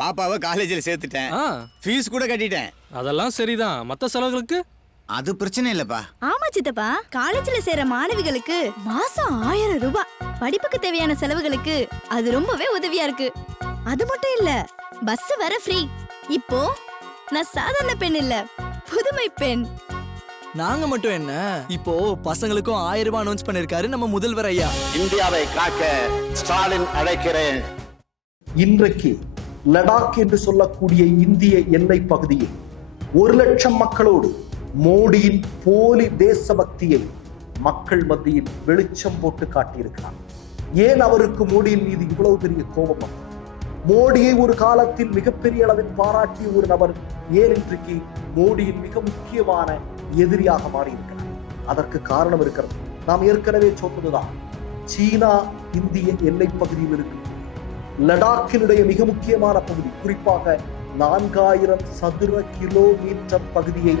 பாப்பாவை காலேஜில் சேர்த்துட்டேன், ஃபீஸ் கூட கட்டிட்டேன். அதெல்லாம் சரிதான். மத்த செலவுகளுக்கு அது பிரச்சனை இல்லப்பா. ஆமா சித்தப்பா, காலேஜ்ல சேர மாணவிகளுக்கு மாசம் 1000 ரூபாய், படிப்புக்கு தேவையான செலவுகளுக்கு அது ரொம்பவே உதவியா இருக்கு. அது மட்டும் இல்ல, பஸ் வர ஃப்ரீ. இப்போ நான் சாதாரண பெண் இல்ல, புதுமை பெண். நாங்க மட்டும் என்ன, இப்போ பசங்களுக்கும் 1000 ரூபாய் அனௌன்ஸ் பண்ணிருக்காரு நம்ம முதல்வர் ஐயா. இந்தியாவை காக்க ஸ்டாலின் அழைக்கிறேன். இன்றைக்கு லடாக் என்று சொல்லக்கூடிய இந்திய எல்லை பகுதியில் 1,00,000 மக்களோடு மோடியின் போலி தேசபக்தியை மக்கள் மத்தியில் வெளிச்சம் போட்டு காட்டியிருக்கிறார். ஏன் அவருக்கு மோடியின் மீது இவ்வளவு பெரிய கோபம்? மோடியை ஒரு காலத்தில் மிகப்பெரிய அளவில் பாராட்டிய ஒரு நபர் ஏன் இன்றைக்கு மோடியின் மிக முக்கியமான எதிரியாக மாறியிருக்கிறார்? அதற்கு காரணம் இருக்கிறது. நாம் ஏற்கனவே சொன்னதுதான், சீனா இந்திய எல்லை பகுதியில் இருக்கு லடாக்கினுடைய மிக முக்கியமான பகுதி, குறிப்பாக 4000 சதுர கிலோமீட்டர் பகுதியை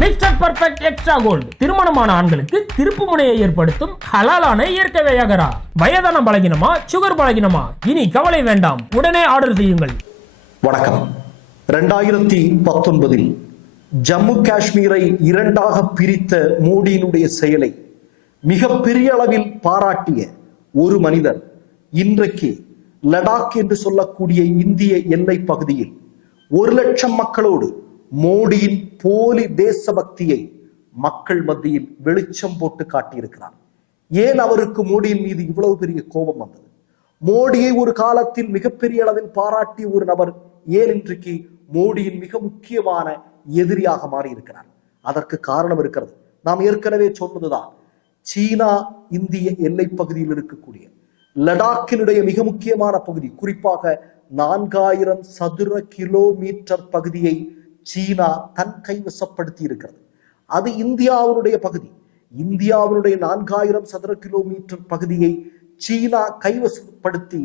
மிஸ்டர் பர்ஃபெக்ட் எக்ஸ்ட்ரா கோல்டு திருமணமான ஆண்களுக்கு திருப்பு முனையை ஏற்படுத்தும் ஹலாலான இயற்கை வியாகரா. வயதான பலகினமா, சுகர் பலகினமா, இனி கவலை வேண்டாம், உடனே ஆர்டர் செய்யுங்கள். வணக்கம். 2019 ஜம்மு காஷ்மீரை இரண்டாக பிரித்த மோடியினுடைய செயலை மிகப்பெரிய அளவில் பாராட்டிய ஒரு மனிதர் இன்றைக்கு லடாக் என்று சொல்லக்கூடிய இந்திய எல்லை பகுதியில் 1,00,000 மக்களோடு மோடியின் போலி தேசபக்தியை மக்கள் மத்தியில் வெளிச்சம் போட்டு காட்டியிருக்கிறார். ஏன் அவருக்கு மோடியின் மீது இவ்வளவு பெரிய கோபம் வந்தது? மோடியை ஒரு காலத்தில் மிகப்பெரிய அளவில் பாராட்டிய ஒரு நபர் ஏன் இன்றைக்கு மோடியின் மிக முக்கியமான எதிரியாக மாறியிருக்கிறார்? அதற்கு காரணம் இருக்கிறது. நாம் ஏற்கனவே சொன்னதுதான், சீனா இந்திய எல்லை பகுதியில் இருக்கக்கூடிய லடாக்கினுடைய மிக முக்கியமான பகுதி, குறிப்பாக 4000 சதுர கிலோமீட்டர் பகுதியை சீனா தன் கைவசப்படுத்தி இருக்கிறது. அது இந்தியாவுடைய பகுதி. இந்தியாவுடைய 4000 சதுர கிலோமீட்டர் பகுதியை சீனா கைவசப்படுத்தி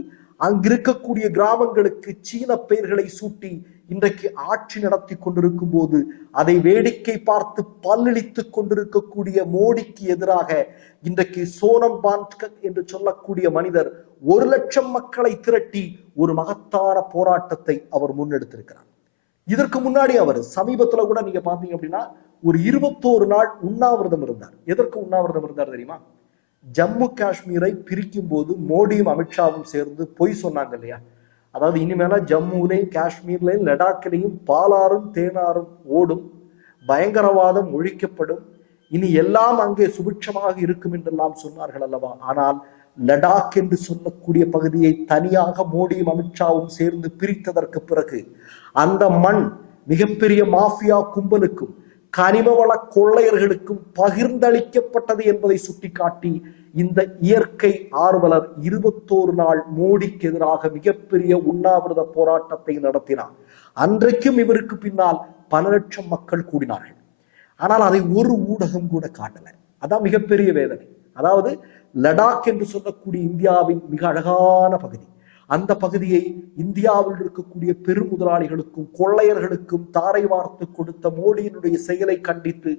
அங்கிருக்கக்கூடிய கிராமங்களுக்கு சீன பெயர்களை சூட்டி இன்றைக்கு ஆட்சி நடத்தி கொண்டிருக்கும் போது அதை வேடிக்கை பார்த்து பல்லளித்துக் கொண்டிருக்கக்கூடிய மோடிக்கு எதிராக இன்றைக்கு சோனம் வாங்சுக் என்று சொல்லக்கூடிய மனிதர் 1,00,000 மக்களை திரட்டி ஒரு மகத்தான போராட்டத்தை அவர் முன்னெடுத்திருக்கிறார். இதற்கு முன்னாடி அவர் சமீபத்துல கூட நீங்க பாத்தீங்க அப்படின்னா ஒரு 21 நாள் உண்ணாவிரதம் இருந்தார். எதற்கு உண்ணாவிரதம் இருந்தார் தெரியுமா? ஜம்மு காஷ்மீரை பிரிக்கும் போது மோடியும் அமித்ஷாவும் சேர்ந்து பொய் சொன்னாங்க இல்லையா? அதாவது இனிமேல ஜம்முலையும் காஷ்மீர்லையும் லடாக்கிலையும் பாலாறும் தேனாரும் ஓடும், பயங்கரவாதம் ஒழிக்கப்படும், இனி எல்லாம் அங்கே சுபிட்சமாக இருக்கும் என்றெல்லாம் சொன்னார்கள் அல்லவா? ஆனால் லடாக் என்று சொல்லக்கூடிய பகுதியை தனியாக மோடியும் அமித்ஷாவும் சேர்ந்து பிரித்ததற்கு பிறகு அந்த மண் மிகப்பெரிய மாஃபியா கும்பலுக்கும் கனிமவள கொள்ளையர்களுக்கும் பகிர்ந்தளிக்கப்பட்டது என்பதை சுட்டிக்காட்டி இந்த இயற்கை ஆர்வலர் 21 நாள் மோடிக்கு எதிராக மிகப்பெரிய உண்ணாவிரத போராட்டத்தை நடத்தினார். அன்றைக்கும் இவருக்கு பின்னால் 12,00,000 மக்கள் கூடினார்கள். ஆனால் அதை ஒரு ஊடகம் கூட காட்டல. அதான் மிகப்பெரிய வேதனை. அதாவது லடாக் என்று சொல்லக்கூடிய இந்தியாவின் மிக அழகான பகுதி, அந்த பகுதியை இந்தியாவில் இருக்கக்கூடிய பெரும் முதலாளிகளுக்கும் கொள்ளையர்களுக்கும் தாரை வார்த்து கொடுத்த மோடியினுடைய செயலை கண்டித்து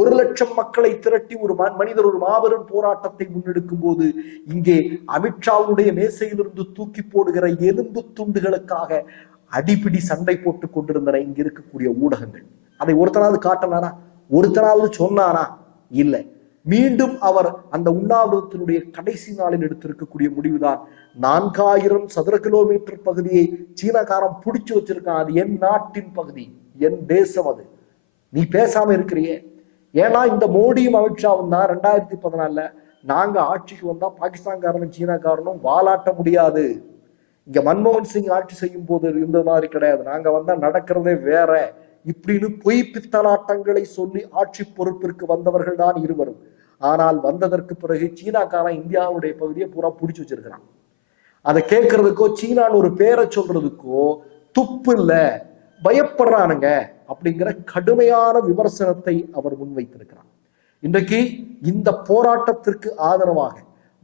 1,00,000 மக்களை திரட்டி ஒரு மனிதர் ஒரு மாபெரும் போராட்டத்தை முன்னெடுக்கும் போது இங்கே அமித்ஷாவுடைய மேசையிலிருந்து தூக்கி போடுகிற எலும்பு துண்டுகளுக்காக அடிபிடி சண்டை போட்டுக் கொண்டிருந்தன இங்க இருக்கக்கூடிய ஊடகங்கள். அதை ஒருத்தனாவது காட்டலானா? ஒருத்தனாவது சொன்னானா? இல்லை. மீண்டும் அவர் அந்த உண்ணாவிரதத்தினுடைய கடைசி நாளில் எடுத்திருக்கக்கூடிய முடிவுதான், 4000 சதுர கிலோமீட்டர் பகுதியை சீனாக்காரன் பிடிச்சு வச்சிருக்கான், அது என் நாட்டின் பகுதி, என் தேசம், அது நீ பேசாம இருக்கிறியே. ஏன்னா இந்த மோடியும் அமித்ஷாவும் தான் 2014 நாங்க ஆட்சிக்கு வந்தா பாகிஸ்தான்காரனும் சீனாக்காரனும் வாலாட்ட முடியாது, இங்க மன்மோகன் சிங் ஆட்சி செய்யும் போது இருந்த மாதிரி கிடையாது, நாங்க வந்தா நடக்கிறதே வேற, இப்படின்னு பொய் பித்தலாட்டங்களை சொல்லி ஆட்சி பொறுப்பிற்கு வந்தவர்கள் தான் இருவரும். ஆனால் வந்ததற்கு பிறகு சீனாக்காரன் இந்தியாவுடைய பகுதியை பூரா பிடிச்சு வச்சிருக்கிறான். அதை கேட்கறதுக்கோ சீனான்னு ஒரு பேரை சொல்றதுக்கோ துப்பு இல்ல, பயப்படுறானுங்க அப்படிங்கிற கடுமையான விமர்சனத்தை அவர் முன்வைத்திருக்கிறார். இன்றைக்கு இந்த போராட்டத்திற்கு ஆதரவாக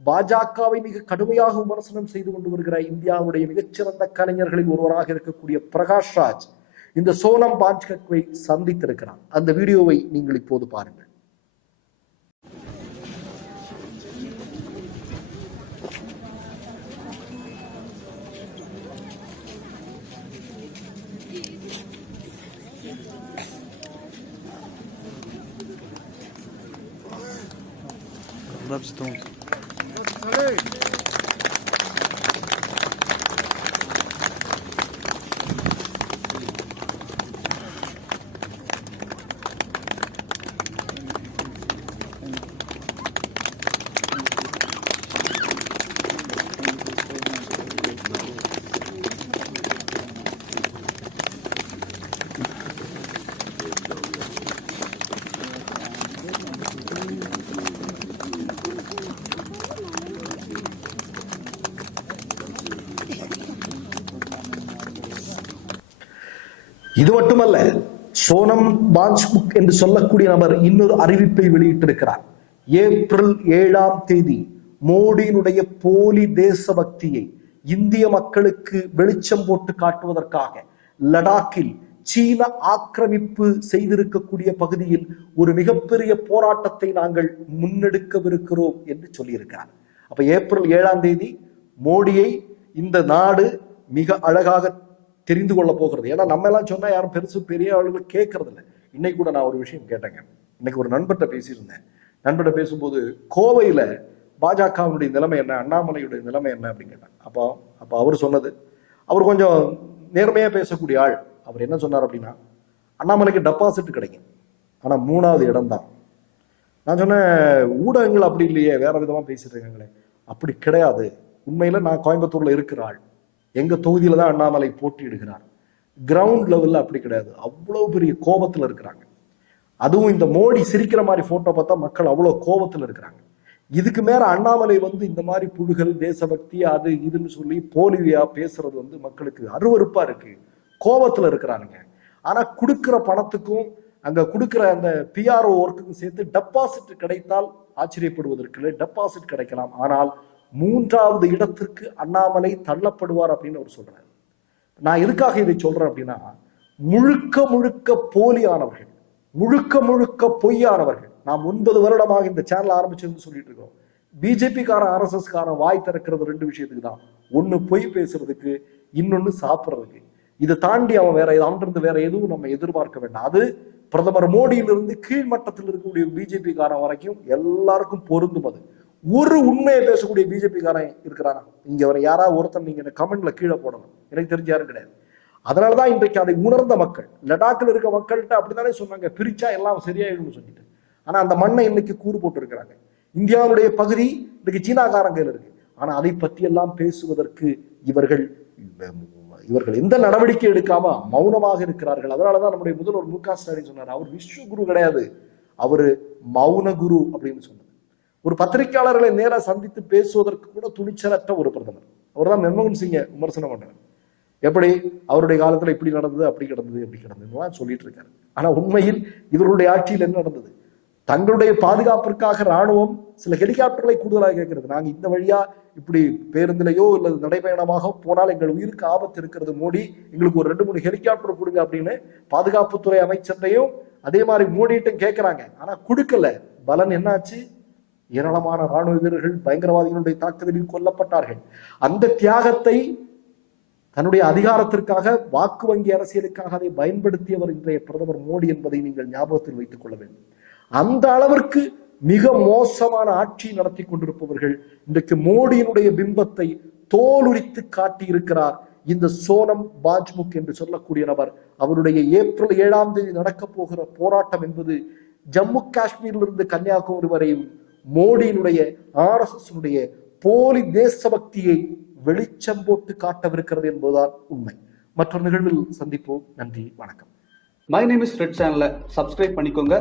பாஜகவை மிக கடுமையாக விமர்சனம் செய்து கொண்டு வருகிற இந்தியாவுடைய மிகச்சிறந்த கலைஞர்களில் ஒருவராக இருக்கக்கூடிய பிரகாஷ் ராஜ் இந்த சோனம் வாங்சுக்கை சந்தித்திருக்கிறார். அந்த வீடியோவை நீங்கள் இப்போது பாருங்கள். இது மட்டுமல்ல, சோனம் வாங்சுக் என்று சொல்லக்கூடிய நபர் இன்னொரு அறிவிப்பை வெளியிட்டிருக்கிறார். ஏப்ரல் 7 மோடியினுடைய போலி தேசபக்தியை இந்திய மக்களுக்கு வெளிச்சம் போட்டு காட்டுவதற்காக லடாக்கில் சீன ஆக்கிரமிப்பு செய்திருக்கக்கூடிய பகுதியில் ஒரு மிகப்பெரிய போராட்டத்தை நாங்கள் முன்னெடுக்கவிருக்கிறோம் என்று சொல்லியிருக்கிறார். அப்ப ஏப்ரல் 7 மோடியை இந்த நாடு மிக அழகாக தெரிந்து கொள்ள போகிறது. ஏன்னா நம்ம எல்லாம் சொன்னா யாரும் பெருசு பெரிய ஆளுகள் கேட்கறது இல்லை. இன்னைக்கு கூட நான் ஒரு விஷயம் கேட்டேங்க. இன்னைக்கு ஒரு நண்பர்கிட்ட பேசியிருந்தேன். நண்பர்கிட்ட பேசும்போது கோவையில பாஜகவுடைய நிலைமை என்ன, அண்ணாமலையுடைய நிலைமை என்ன அப்படின்னு கேட்டேன். அப்போ அவர் சொன்னது, அவர் கொஞ்சம் நேர்மையா பேசக்கூடிய ஆள். அவர் என்ன சொன்னார் அப்படின்னா, அண்ணாமலைக்கு டெபாசிட் கிடைக்கும், ஆனா 3வது இடம் தான். நான் சொன்னேன், ஊடகங்கள் அப்படி இல்லையே, வேற விதமா பேசிட்டு இருக்காங்களே. அப்படி கிடையாது. உண்மையில நான் கோயம்புத்தூர்ல இருக்கிற ஆள், எங்க தொகுதியில தான் அண்ணாமலை போட்டியிடுகிறார். கிரவுண்ட் லெவல்ல அப்படி கிடையாது. அவ்வளவு பெரிய கோபத்துல இருக்கிறாங்க. அதுவும் இந்த மோடி சிரிக்கிற மாதிரி போட்டோ பார்த்தா மக்கள் அவ்வளவு கோபத்துல இருக்கிறாங்க. இதுக்கு மேல அண்ணாமலை இந்த மாதிரி புழுகல் தேசபக்தி அது இதுன்னு சொல்லி போலியா பேசுறது மக்களுக்கு அருவருப்பா இருக்கு, கோபத்துல இருக்கிறானுங்க. ஆனா கொடுக்கிற பணத்துக்கும் அங்க கொடுக்கிற அந்த பிஆர்ஓ ஒர்க்குக்கும் சேர்த்து டெபாசிட் கிடைத்தால் ஆச்சரியப்படுவதற்கு டெபாசிட் கிடைக்கலாம். ஆனால் 3வது இடத்திற்கு அண்ணாமலை தள்ளப்படுவார் அப்படின்னு அவர் சொல்றாரு. நான் எதுக்காக இதை சொல்றேன் அப்படின்னா, முழுக்க முழுக்க போலியானவர்கள், முழுக்க முழுக்க பொய்யானவர்கள். நாம் 9 வருடமாக இந்த சேனல் ஆரம்பிச்சிருந்து சொல்லிட்டு இருக்கோம். பிஜேபி காரன் RSS காரன் வாய் திறக்கிறது 2 விஷயத்துக்கு தான். ஒண்ணு பொய் பேசுறதுக்கு, இன்னொன்னு சாப்பிட்றதுக்கு. இதை தாண்டி அவனிருந்து வேற எதுவும் நம்ம எதிர்பார்க்க வேண்டாம். அது பிரதமர் மோடியிலிருந்து கீழ்மட்டத்தில் இருக்கக்கூடிய பிஜேபி காரன் வரைக்கும் எல்லாருக்கும் பொருந்தும். அது ஒரு உண்மையை பேசக்கூடிய பிஜேபி காரன் இருக்கிறானா இங்க வர யாராவது ஒருத்தன் நீங்க கமெண்ட்ல கீழே போடணும். எனக்கு தெரிஞ்ச யாரும் கிடையாது. அதனாலதான் இன்றைக்கு அதை உணர்ந்த மக்கள், லடாக்கில் இருக்க மக்கள்கிட்ட அப்படித்தானே சொன்னாங்க, பிரிச்சா எல்லாம் சரியாயிடும்னு சொல்லிட்டு. ஆனா அந்த மண்ணை இன்னைக்கு கூறு போட்டு இருக்கிறாங்க. இந்தியாவுடைய பகுதி இன்னைக்கு சீனாக்காரன் கையில் இருக்கு. ஆனா அதை பற்றி எல்லாம் பேசுவதற்கு இவர்கள் எந்த நடவடிக்கை எடுக்காம மௌனமாக இருக்கிறார்கள். அதனாலதான் நம்முடைய முதல்வர் மு.க. ஸ்டாலின் சொன்னார், அவர் விஸ்வ குரு கிடையாது, அவரு மௌன குரு அப்படின்னு சொன்னார். ஒரு பத்திரிகையாளர்களை நேர சந்தித்து பேசுவதற்கு கூட துணிச்சலற்ற ஒரு பிரதமர். அவர் தான் மன்மோகன் சிங்கை விமர்சனம் பண்றாரு. எப்படி அவருடைய காலத்துல இப்படி நடந்தது, அப்படி கிடந்ததுன்னு சொல்லிட்டு இருக்காரு. ஆனா உண்மையில் இவருடைய ஆட்சியில் என்ன நடந்தது? தங்களுடைய பாதுகாப்பிற்காக ராணுவம் சில ஹெலிகாப்டர்களை கூடுதலாக கேட்கிறது. நாங்க இந்த வழியா இப்படி பேருந்திலையோ இல்லது நடைபயணமாக போனால் எங்கள் உயிருக்கு ஆபத்து இருக்கிறது, மோடி எங்களுக்கு ஒரு 2-3 ஹெலிகாப்டர் கொடுங்க அப்படின்னு பாதுகாப்புத்துறை அமைச்சரையும் அதே மாதிரி மோடிட்டும் கேட்கிறாங்க. ஆனா கொடுக்கல. பலன் என்னாச்சு? ஏராளமான ராணுவ வீரர்கள் பயங்கரவாதிகளுடைய தாக்குதலில் கொல்லப்பட்டார்கள். அந்த தியாகத்தை தன்னுடைய அதிகாரத்திற்காக, வாக்கு வங்கி அரசியலுக்காக அதை பயன்படுத்தியவர் இன்றைய பிரதமர் மோடி என்பதை நீங்கள் ஞாபகத்தில் வைத்துக் கொள்ள வேண்டும். அந்த அளவிற்கு மிக மோசமான ஆட்சி நடத்தி கொண்டிருப்பவர்கள் இன்றைக்கு மோடியினுடைய பிம்பத்தை தோலுரித்து காட்டியிருக்கிறார். இந்த சோனம் வாங்சுக் என்று சொல்லக்கூடிய நபர், அவருடைய ஏப்ரல் 7 நடக்க போகிற போராட்டம் என்பது ஜம்மு காஷ்மீரிலிருந்து கன்னியாகுமரி வரையும் மோடியினுடைய RSS போலி தேசபக்தியை வெளிச்சம் போட்டு காட்டவிருக்கிறது என்பதுதான் உண்மை. மற்றொரு நிகழ்வில் சந்திப்போம். நன்றி, வணக்கம். மை நேம் இஸ் ரெட் சேனலை சப்ஸ்கிரைப் பண்ணிக்கோங்க.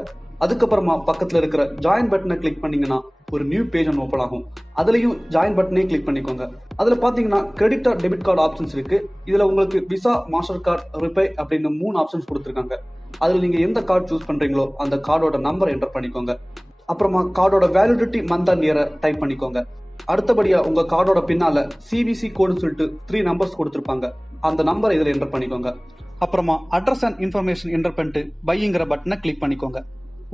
அதுக்கப்புறமா பக்கத்துல இருக்கிற ஜாயின் பட்டனை கிளிக் பண்ணீங்கன்னா ஒரு நியூ பேஜ் ஒன்று ஓப்பன் ஆகும். அதுலயும் ஜாயின் பட்டனே கிளிக் பண்ணிக்கோங்க. அதுல பாத்தீங்கன்னா credit card, debit card options இருக்கு. இதுல உங்களுக்கு விசா, மாஸ்டர் கார்டு, ரிப்பே அப்படின்னு 3 ஆப்ஷன்ஸ் கொடுத்துருக்காங்க. அதுல நீங்க எந்த கார்டு சூஸ் பண்றீங்களோ அந்த கார்டோட நம்பர் என்டர் பண்ணிக்கோங்க. அப்புறமா கார்டோட வேலிடிட்டி மந்த் அண்ட் இயரை டைப் பண்ணிக்கோங்க. அடுத்தபடியா உங்க கார்டோட பின்னால சிவிசி கோடுன்னு சொல்லிட்டு 3 நம்பர்ஸ் கொடுத்துருப்பாங்க. அந்த நம்பரை இதுல என்டர் பண்ணிக்கோங்க. அப்புறமா அட்ரஸ் அண்ட் இன்ஃபர்மேஷன் என்டர் பண்ணிட்டு பைங்கிற பட்டனை கிளிக் பண்ணிக்கோங்க.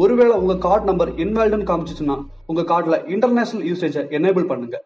ஒருவேளை உங்க கார்டு நம்பர் இன்வாலிட்னு காமிச்சிச்சுன்னா உங்க கார்டுல இன்டர்நேஷனல் யூசேஜை எனேபிள் பண்ணுங்க.